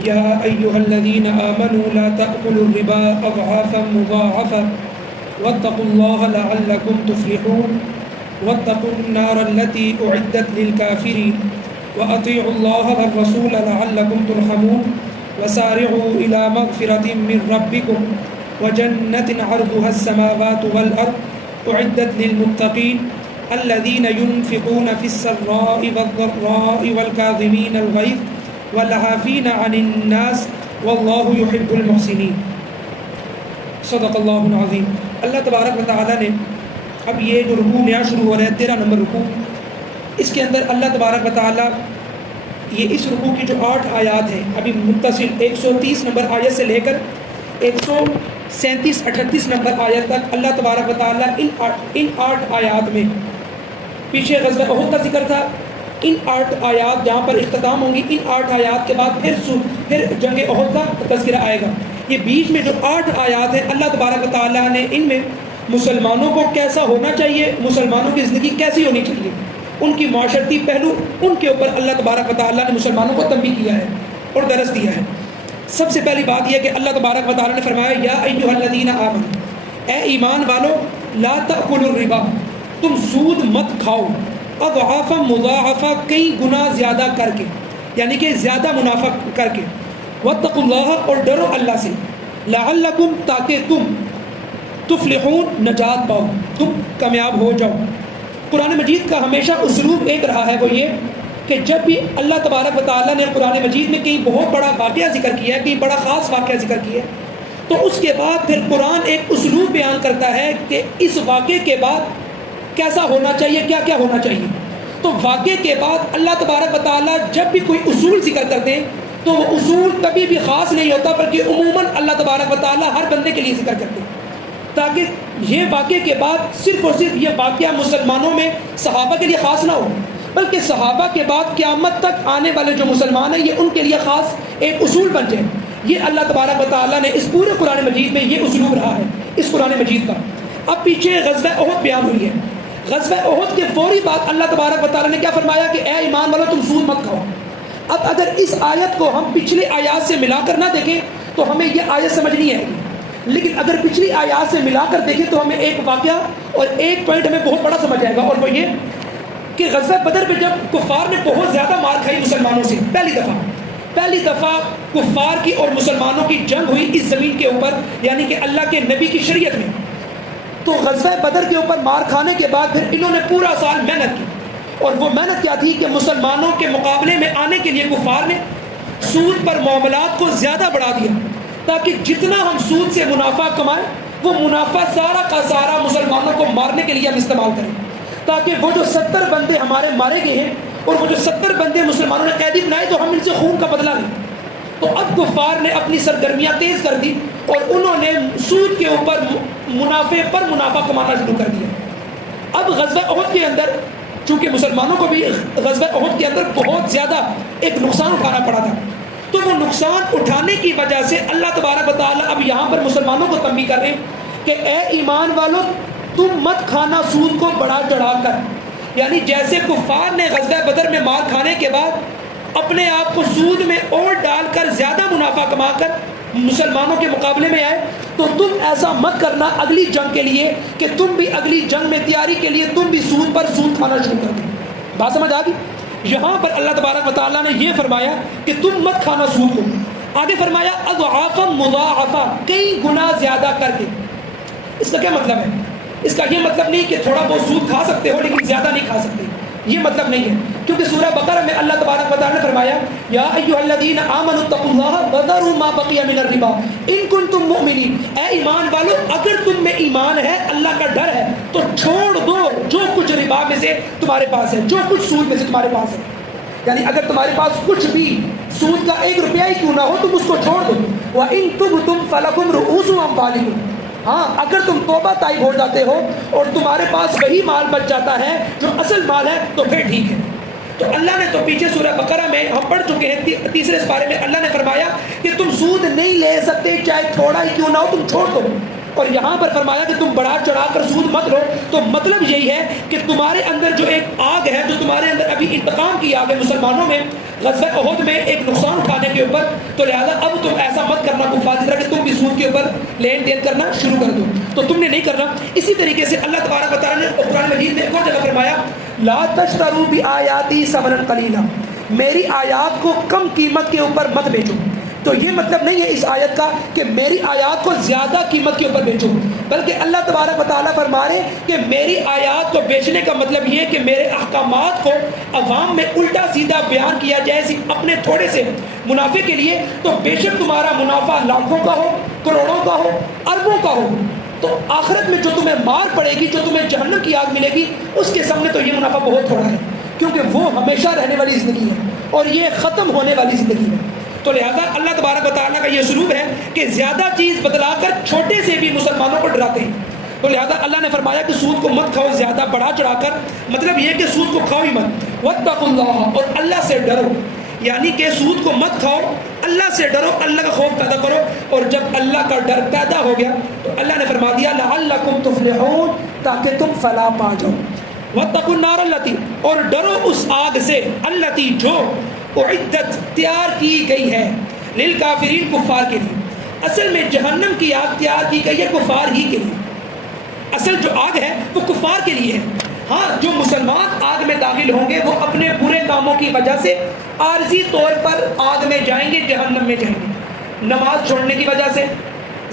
يا أيها الذين آمنوا لا تأكلوا الربا أضعافا مضاعفة واتقوا الله لعلكم تفلحون واتقوا النار التي أعدت للكافرين وأطيعوا الله والرسول لعلكم ترحمون وسارعوا إلى مغفرة من ربكم وجنة عرضها السماوات والأرض أعدت للمتقين الذين ينفقون في السراء والضراء والكاظمين الغيظ والعافين عن الناس والله يحب المحسنين. صدق اللہ العظیم. اللہ تبارک و تعالیٰ نے اب یہ جو رکوع نیا شروع ہو رہا ہے 13 نمبر رکوع، اس کے اندر اللہ تبارک و تعالیٰ یہ اس رکوع کی جو 8 آیات ہیں ابھی متصل 130 نمبر آیت سے لے کر 137-38 نمبر آیت تک اللہ تبارک و تعالیٰ ان 8 آیات میں، پیچھے غزوہ احد کا ذکر تھا، ان 8 آیات جہاں پر اختتام ہوں گی، ان 8 آیات کے بعد پھر جنگ احد کا تذکرہ آئے گا. یہ بیچ میں جو 8 آیات ہیں اللہ تبارک و تعالیٰ نے ان میں مسلمانوں کو کیسا ہونا چاہیے، مسلمانوں کی زندگی کیسی ہونی چاہیے، ان کی معاشرتی پہلو، ان کے اوپر اللہ تبارک و تعالیٰ نے مسلمانوں کو تنبیہ کیا ہے اور درس دیا ہے. سب سے پہلی بات یہ کہ اللہ تبارک و تعالیٰ نے فرمایا یا ایھا الذین آمنوا، اے ایمان والو، لا تأکلوا الربا، تم سود مت کھاؤ، اضعافا مضاعفا، کئی گنا زیادہ کر کے، یعنی کہ زیادہ منافع کر کے، واتقوا اللہ، اور ڈرو اللہ سے، لعلکم، تاکہ تم، تفلحون، نجات پاؤ، تم کامیاب ہو جاؤ. قرآن مجید کا ہمیشہ اسلوب ایک رہا ہے، وہ یہ کہ جب بھی اللہ تبارک و تعالیٰ نے قرآن مجید میں کہیں بہت بڑا واقعہ ذکر کیا ہے، کہیں بڑا خاص واقعہ ذکر کیا ہے، تو اس کے بعد پھر قرآن ایک اسلوب بیان کرتا ہے کہ اس واقعے کے بعد کیسا ہونا چاہیے، کیا کیا ہونا چاہیے. تو واقعے کے بعد اللہ تبارک و تعالیٰ جب بھی کوئی اصول ذکر کرتے ہیں تو وہ اصول کبھی بھی خاص نہیں ہوتا، بلکہ عموماً اللہ تبارک و تعالیٰ ہر بندے کے لیے ذکر کرتے ہیں، تاکہ یہ واقعے کے بعد صرف اور صرف یہ واقعہ مسلمانوں میں صحابہ کے لیے خاص نہ ہو، بلکہ صحابہ کے بعد قیامت تک آنے والے جو مسلمان ہیں یہ ان کے لیے خاص ایک اصول بن جائے. یہ اللہ تبارک و تعالیٰ نے اس پورے قرآن مجید میں یہ اسلوب رہا ہے اس قرآن مجید کا. اب پیچھے غزوہ احد بیان ہوئی ہے، غزوہ احد کے فوری بعد اللہ تبارک و تعالیٰ نے کیا فرمایا کہ اے ایمان والو، تم سود مت کھاؤ. اب اگر اس آیت کو ہم پچھلے آیات سے ملا کر نہ دیکھیں تو ہمیں یہ آیت سمجھ نہیں آئے گی، لیکن اگر پچھلی آیات سے ملا کر دیکھیں تو ہمیں ایک واقعہ اور ایک پوائنٹ ہمیں بہت بڑا سمجھ آئے گا، اور وہ یہ کہ غزوہ بدر پہ جب کفار نے بہت زیادہ مار کھائی مسلمانوں سے، پہلی دفعہ کفار کی اور مسلمانوں کی جنگ ہوئی اس زمین کے اوپر، یعنی کہ اللہ کے نبی کی شریعت میں. تو غزوہ بدر کے اوپر مار کھانے کے بعد پھر انہوں نے پورا سال محنت کی، اور وہ محنت کیا تھی کہ مسلمانوں کے مقابلے میں آنے کے لیے کفار نے سود پر معاملات کو زیادہ بڑھا دیا، تاکہ جتنا ہم سود سے منافع کمائیں وہ منافع سارا کا سارا مسلمانوں کو مارنے کے لیے ہم استعمال کریں، تاکہ وہ جو 70 بندے ہمارے مارے گئے ہیں اور وہ جو 70 بندے مسلمانوں نے قیدی بنائے تو ہم ان سے خون کا بدلہ لیں. تو اب کفار نے اپنی سرگرمیاں تیز کر دی اور انہوں نے سود کے اوپر منافع پر منافع کمانا شروع کر دیا. اب غزوہ احد کے اندر چونکہ مسلمانوں کو بھی غزوہ احد کے اندر بہت زیادہ ایک نقصان اٹھانا پڑا تھا، تو وہ نقصان اٹھانے کی وجہ سے اللہ تبارک و تعالیٰ اب یہاں پر مسلمانوں کو تنبیہ کر رہے ہیں کہ اے ایمان والو، تم مت کھانا سود کو بڑھا چڑھا کر. یعنی جیسے کفار نے غزوہ بدر میں مار کھانے کے بعد اپنے آپ کو سود میں اور ڈال کر زیادہ منافع کما کر مسلمانوں کے مقابلے میں آئے، تو تم ایسا مت کرنا اگلی جنگ کے لیے کہ تم بھی اگلی جنگ میں تیاری کے لیے تم بھی سود پر سود کھانا شروع کر دو. بات سمجھ آ گئی؟ یہاں پر اللہ تبارک و تعالیٰ نے یہ فرمایا کہ تم مت کھانا سود کو. آگے فرمایا اضعافا مضاعفا، کئی گنا زیادہ کر کے. اس کا کیا مطلب ہے؟ اس کا یہ مطلب نہیں کہ تھوڑا بہت سود کھا سکتے ہو لیکن زیادہ نہیں کھا سکتے، یہ مطلب نہیں ہے. کیونکہ سورہ بقرہ میں اللہ تبارک و تعالیٰ نے فرمایا یا ایھا الذین آمنوا اتقوا اللہ وذروا ما بقی من الربا ان کنتم مؤمنین، اے ایمان والو اگر تم میں ایمان ہے، اللہ کا ڈر ہے، تو چھوڑ دو جو کچھ ربا میں سے تمہارے پاس ہے، جو کچھ سود میں سے تمہارے پاس ہے. یعنی اگر تمہارے پاس کچھ بھی سود کا 1 روپیہ ہی کیوں نہ ہو تم اس کو چھوڑ دو. وَإِن تُبْتُمْ فَلَكُمْ رُءُوسُ أَمْوَالِكُمْ، ہاں اگر تم توبہ طائب ہو جاتے ہو اور تمہارے پاس وہی مال بچ جاتا ہے جو اصل مال ہے تو پھر ٹھیک ہے. تو اللہ نے تو پیچھے سورہ بقرہ میں ہم پڑھ چکے ہیں 3 سپارے میں اللہ نے فرمایا کہ تم سود نہیں لے سکتے چاہے تھوڑا ہی کیوں نہ ہو، تم چھوڑ دو. اور یہاں پر فرمایا کہ تم بڑھا چڑھا کر سود مت لو. تو مطلب یہی ہے کہ تمہارے اندر جو ایک آگ ہے، جو تمہارے اندر ابھی انتقام کی آگ ہے مسلمانوں میں، غزوہ احد میں ایک نقصان اٹھانے کے اوپر، تو لہٰذا اب تم ایسا مت کرنا کفار کی طرح کہ تم بھی سود کے اوپر لین دین کرنا شروع کر دو، تو تم نے نہیں کرنا۔ اسی طریقے سے اللہ تبارک و تعالیٰ نے قرآن مجید میں ایک اور جگہ فرمایا لا تشتروا بآیاتی ثمنا قلیلا، میری آیات کو کم قیمت کے اوپر مت بیچو۔ تو یہ مطلب نہیں ہے اس آیت کا کہ میری آیات کو زیادہ قیمت کے اوپر بیچو، بلکہ اللہ تبارک و تعالیٰ فرما رہے ہیں کہ میری آیات کو بیچنے کا مطلب یہ ہے کہ میرے احکامات کو عوام میں الٹا سیدھا بیان کیا جائے اپنے تھوڑے سے منافع کے لیے، تو بے شک تمہارا منافع لاکھوں کا ہو، کروڑوں کا ہو، اربوں کا ہو، تو آخرت میں جو تمہیں مار پڑے گی، جو تمہیں جہنم کی آگ ملے گی، اس کے سامنے تو یہ منافع بہت تھوڑا ہے، کیونکہ وہ ہمیشہ رہنے والی زندگی ہے اور یہ ختم ہونے والی زندگی ہے۔ تو لہذا اللہ تبارک و تعالیٰ کا یہ سلوک ہے کہ زیادہ چیز بتلا کر چھوٹے سے بھی مسلمانوں کو ڈراتے ہیں۔ تو لہذا اللہ نے فرمایا کہ سود کو مت کھاؤ زیادہ بڑھا چڑھا کر، مطلب یہ کہ سود کو کھاؤ ہی مت، واتقوا اللہ، اور اللہ سے ڈرو، یعنی کہ سود کو مت کھاؤ، اللہ سے ڈرو، اللہ کا خوف پیدا کرو، اور جب اللہ کا ڈر پیدا ہو گیا تو اللہ نے فرما دیا لعلکم تفلحون، تاکہ تم فلاح پا جاؤ۔ واتقوا النار التی، اور ڈرو اس آگ سے، التی جو اعدت تیار کی گئی ہے، للکافرین کفار کے لیے۔ اصل میں جہنم کی آگ تیار کی گئی ہے کفار ہی کے لیے، اصل جو آگ ہے وہ کفار کے لیے ہے۔ ہاں جو مسلمان آگ میں داخل ہوں گے وہ اپنے برے کاموں کی وجہ سے عارضی طور پر آگ میں جائیں گے، جہنم میں جائیں گے، نماز چھوڑنے کی وجہ سے،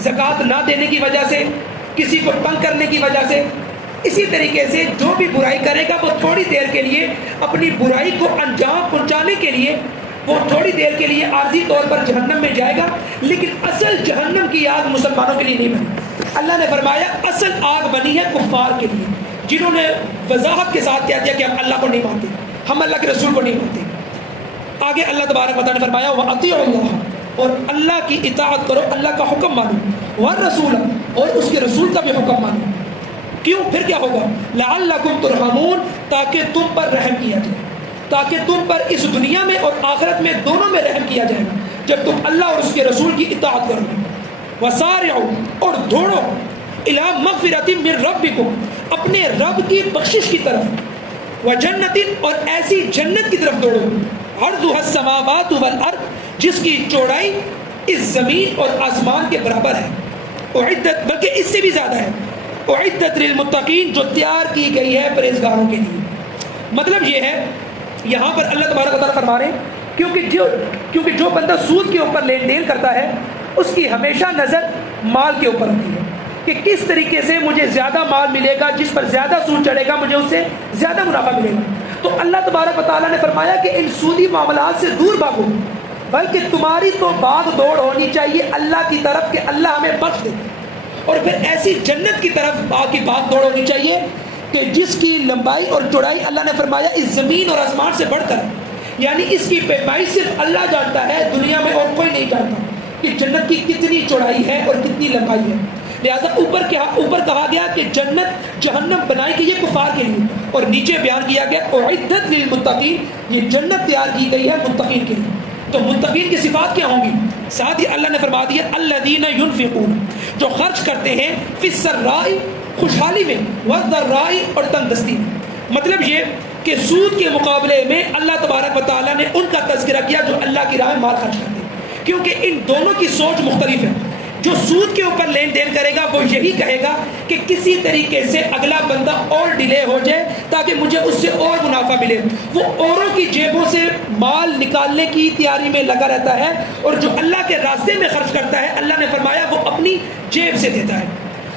زکوٰۃ نہ دینے کی وجہ سے، کسی کو تنگ کرنے کی وجہ سے۔ اسی طریقے سے جو بھی برائی کرے گا وہ تھوڑی دیر کے لیے اپنی برائی کو انجام پہنچانے کے لیے، وہ تھوڑی دیر کے لیے عارضی طور پر جہنم میں جائے گا، لیکن اصل جہنم کی آگ مسلمانوں کے لیے نہیں بنی۔ اللہ نے فرمایا اصل آگ بنی ہے کفار کے لیے، جنہوں نے وضاحت کے ساتھ کہہ دیا کہ ہم اللہ کو نہیں مانتے، ہم اللہ کے رسول کو نہیں مانتے۔ آگے اللہ تبارک و تعالیٰ نے فرمایا وَأَطِيعُوا اللَّهَ، اور اللہ کی اطاعت کرو، اللہ کا حکم مانو، وَالرَّسُولَ، اور اس کے رسول کا بھی حکم مانو۔ کیوں؟ پھر کیا ہوگا؟ لعلکم ترحمون، تاکہ تم پر رحم کیا جائے، تاکہ تم پر اس دنیا میں اور آخرت میں دونوں میں رحم کیا جائے گا جب تم اللہ اور اس کے رسول کی اطاعت کرو گے۔ وسارعوا، اور دوڑو، الی مغفرۃ من ربکم، اپنے رب کی بخشش کی طرف، وجنت، اور ایسی جنت کی طرف دوڑو، عرضها السماوات والارض، جس کی چوڑائی اس زمین اور آسمان کے برابر ہے، اعدت، بلکہ اس سے بھی زیادہ ہے، اعدت للمتقین، جو تیار کی گئی ہے پرہیزگاروں کے لیے۔ مطلب یہ ہے یہاں پر اللہ تبارک و تعالیٰ فرما رہے ہیں کیونکہ جو بندہ سود کے اوپر لین دین کرتا ہے اس کی ہمیشہ نظر مال کے اوپر ہوتی ہے کہ کس طریقے سے مجھے زیادہ مال ملے گا، جس پر زیادہ سود چڑھے گا مجھے اس سے زیادہ منافع ملے گا۔ تو اللہ تبارک و تعالیٰ نے فرمایا کہ ان سودی معاملات سے دور بھاگو، بلکہ تمہاری تو بھاگ دوڑ ہونی چاہیے اللہ کی طرف کہ اللہ ہمیں بخش دے، اور پھر ایسی جنت کی طرف باقی بھاگ دوڑ ہونی چاہیے کہ جس کی لمبائی اور چوڑائی اللہ نے فرمایا اس زمین اور آسمان سے بڑھ کر، یعنی اس کی پیمائی صرف اللہ جانتا ہے، دنیا میں اور کوئی نہیں جانتا کہ جنت کی کتنی چوڑائی ہے اور کتنی لمبائی ہے۔ لہٰذا اوپر کہا گیا کہ جنت جہنم بنائی گئی ہے کفار کے لیے، اور نیچے بیان کیا گیا اعدت للمتقین، یہ جنت تیار کی گئی ہے متقین کے لیے۔ تو متقین کی صفات کیا ہوں گی؟ ساتھ ہی اللہ نے فرما دیا الذین ینفقون، جو خرچ کرتے ہیں فی السراء، خوشحالی میں، والضراء، اور تنگ دستی میں۔ مطلب یہ کہ سود کے مقابلے میں اللہ تبارک و تعالیٰ نے ان کا تذکرہ کیا جو اللہ کی راہ میں مال خرچ کرتے ہیں، کیونکہ ان دونوں کی سوچ مختلف ہے۔ جو سود کے اوپر لین دین کرے گا وہ یہی کہے گا کہ کسی طریقے سے اگلا بندہ اور ڈیلے ہو جائے تاکہ مجھے اس سے اور منافع ملے، وہ اوروں کی جیبوں سے مال نکالنے کی تیاری میں لگا رہتا ہے، اور جو اللہ کے راستے میں خرچ کرتا ہے اللہ نے فرمایا وہ اپنی جیب سے دیتا ہے۔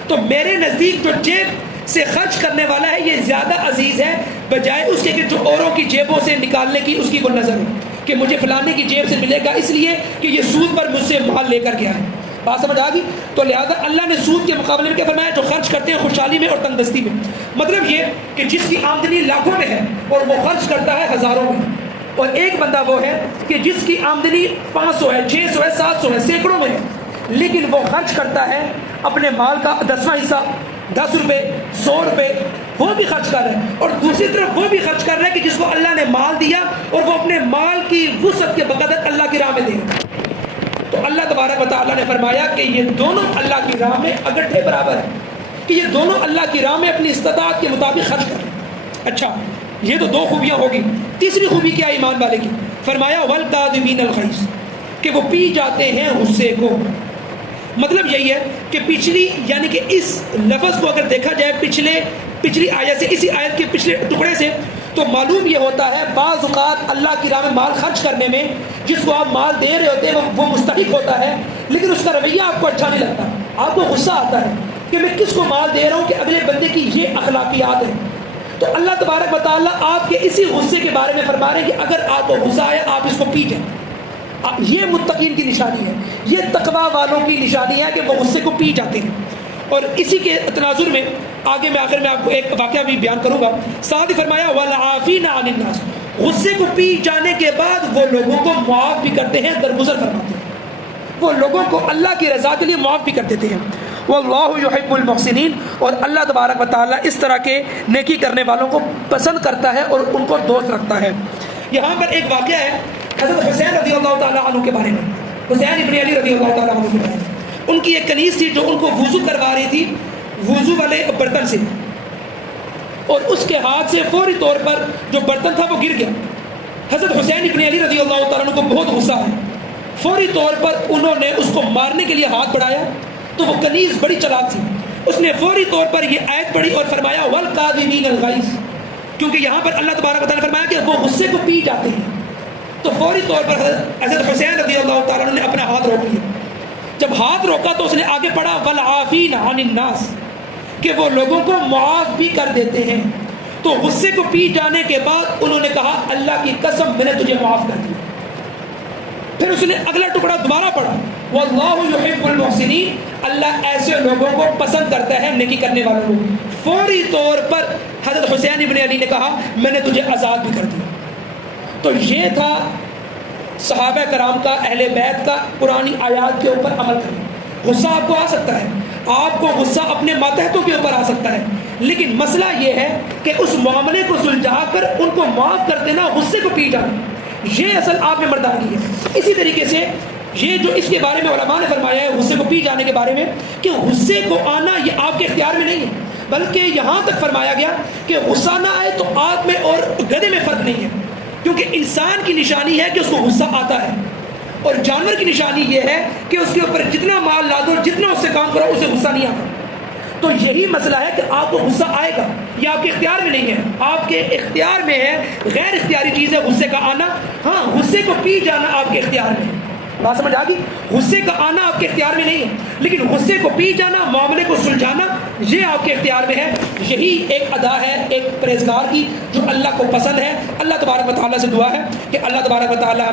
تو میرے نزدیک جو جیب سے خرچ کرنے والا ہے یہ زیادہ عزیز ہے بجائے اس کے کہ جو اوروں کی جیبوں سے نکالنے کی اس کی کوئی نظر ہو کہ مجھے فلانے کی جیب سے ملے گا اس لیے کہ یہ سود پر مجھ سے مال لے کر گیا ہے۔ بات سمجھ آ گئی؟ تو لہذا اللہ نے سود کے مقابلے میں کیا فرمایا؟ جو خرچ کرتے ہیں خوشحالی میں اور تنگ دستی میں۔ مطلب یہ کہ جس کی آمدنی لاکھوں میں ہے اور وہ خرچ کرتا ہے ہزاروں میں، اور ایک بندہ وہ ہے کہ جس کی آمدنی 500 ہے، 600 ہے، 700 ہے، سینکڑوں میں ہے، لیکن وہ خرچ کرتا ہے اپنے مال کا 10واں حصہ، 10 روپے، 100 روپے، وہ بھی خرچ کر رہا ہے، اور دوسری طرف وہ بھی خرچ کر رہا ہے کہ جس کو اللہ نے مال دیا اور وہ اپنے مال کی وسعت کے بقدر اللہ کی راہ میں دے۔ تو اللہ تبارک و تعالیٰ نے فرمایا کہ یہ دونوں اللہ کی راہ میں اگٹھے برابر ہیں، کہ یہ دونوں اللہ کی راہ میں اپنی استطاعت کے مطابق خرچ کر رہے ہیں۔ اچھا، یہ تو 2 خوبیاں ہوگی، تیسری خوبی کیا ایمان والے کی؟ فرمایا والکاظمین الغیظ، کہ وہ پی جاتے ہیں غصے کو. مطلب یہی ہے کہ پچھلی یعنی کہ اس لفظ کو اگر دیکھا جائے پچھلی آیت سے، اسی آیت کے پچھلے ٹکڑے سے، تو معلوم یہ ہوتا ہے بعض اوقات اللہ کی راہ میں مال خرچ کرنے میں جس کو آپ مال دے رہے ہوتے ہیں وہ مستحق ہوتا ہے، لیکن اس کا رویہ آپ کو اچھا نہیں لگتا، آپ کو غصہ آتا ہے کہ میں کس کو مال دے رہا ہوں کہ اگلے بندے کی یہ اخلاقیات ہیں. تو اللہ تبارک و تعالیٰ آپ کے اسی غصے کے بارے میں فرما رہے ہیں کہ اگر آپ کو غصہ آیا آپ اس کو پی جائیں. یہ متقین کی نشانی ہے، یہ تقویٰ والوں کی نشانی ہے کہ وہ غصے کو پی جاتے ہیں. اور اسی کے تناظر میں آگے میں آخر میں آپ کو ایک واقعہ بھی بیان کروں گا. ساتھ ہی فرمایا وَالْعَافِينَ عَنِ النَّاسِ، غصے کو پی جانے کے بعد وہ لوگوں کو معاف بھی کرتے ہیں، درگزر فرماتے ہیں، وہ لوگوں کو اللہ کی رضا کے لیے معاف بھی کر دیتے ہیں. وَاللَّهُ يُحِبُّ الْمُحْسِنِينَ، اور اللہ تبارک و تعالیٰ اس طرح کے نیکی کرنے والوں کو پسند کرتا ہے اور ان کو دوست رکھتا ہے. یہاں پر ایک واقعہ ہے حضرت حسین رضی اللہ تعالیٰ عنہ کے بارے میں، حسین ابن علی رضی اللہ تعالیٰ عنہ کے بارے میں. ان کی ایک کنیز تھی جو ان کو وضو کروا رہی تھی وضو والے برتن سے، اور اس کے ہاتھ سے فوری طور پر جو برتن تھا وہ گر گیا. حضرت حسین ابن علی رضی اللہ تعالیٰ عنہ کو بہت غصہ آیا، فوری طور پر انہوں نے اس کو مارنے کے لیے ہاتھ بڑھایا. تو وہ کنیز بڑی چلاک تھی، اس نے فوری طور پر یہ آیت پڑھی اور فرمایا وَالْقَاذِمِينَ الْغَيْظَ، کیونکہ یہاں پر اللہ تبارک و تعالیٰ نے فرمایا کہ وہ غصے کو پی جاتے ہیں. تو فوری طور پر حضرت حسین رضی اللہ تعالیٰ عنہ نے اپنا ہاتھ روک لیا. جب ہاتھ روکا تو اس نے آگے پڑھا وَالْعَافِينَ عَنِ النَّاسِ، کہ وہ لوگوں کو معاف بھی کر دیتے ہیں. تو غصے کو پی جانے کے بعد انہوں نے کہا اللہ کی قسم میں نے تجھے معاف کر دیا. پھر اس نے اگلا ٹکڑا دوبارہ پڑھا وَاللَّهُ يُحِبُّ الْمُحْسِنِينَ، اللہ ایسے لوگوں کو پسند کرتا ہے نیکی کرنے والوں کو. فوری طور پر حضرت حسین ابن علی نے کہا میں نے تجھے آزاد بھی کر دیا. تو یہ تھا صحابہ کرام کا، اہل بیت کا پرانی آیات کے اوپر عمل کرنا. غصہ آپ کو آ سکتا ہے، آپ کو غصہ اپنے ماتحتوں کے اوپر آ سکتا ہے، لیکن مسئلہ یہ ہے کہ اس معاملے کو سلجھا کر ان کو معاف کر دینا، غصے کو پی جانا، یہ اصل آپ میں مردانگی ہے. اسی طریقے سے یہ جو اس کے بارے میں علماء نے فرمایا ہے غصے کو پی جانے کے بارے میں کہ غصے کو آنا یہ آپ کے اختیار میں نہیں ہے، بلکہ یہاں تک فرمایا گیا کہ غصہ نہ آئے تو آپ میں اور گدھے میں فرق نہیں ہے، کیونکہ انسان کی نشانی ہے کہ اس کو غصہ آتا ہے، اور جانور کی نشانی یہ ہے کہ اس کے اوپر جتنا مال لا دو، جتنا اس سے کام کرو، اسے غصہ نہیں آتا. تو یہی مسئلہ ہے کہ آپ کو غصہ آئے گا، یہ آپ کے اختیار میں نہیں ہے، آپ کے اختیار میں ہے، غیر اختیاری چیز ہے غصے کا آنا. ہاں غصے کو پی جانا آپ کے اختیار میں ہے. بات سمجھ آ گئی؟ غصے کا آنا آپ کے اختیار میں نہیں ہے، لیکن غصے کو پی جانا، معاملے کو سلجھانا، یہ آپ کے اختیار میں ہے. یہی ایک ادا ہے ایک پرہیزگار کی جو اللہ کو پسند ہے. اللہ تبارک و تعالیٰ سے دعا ہے کہ اللہ تبارک و تعالیٰ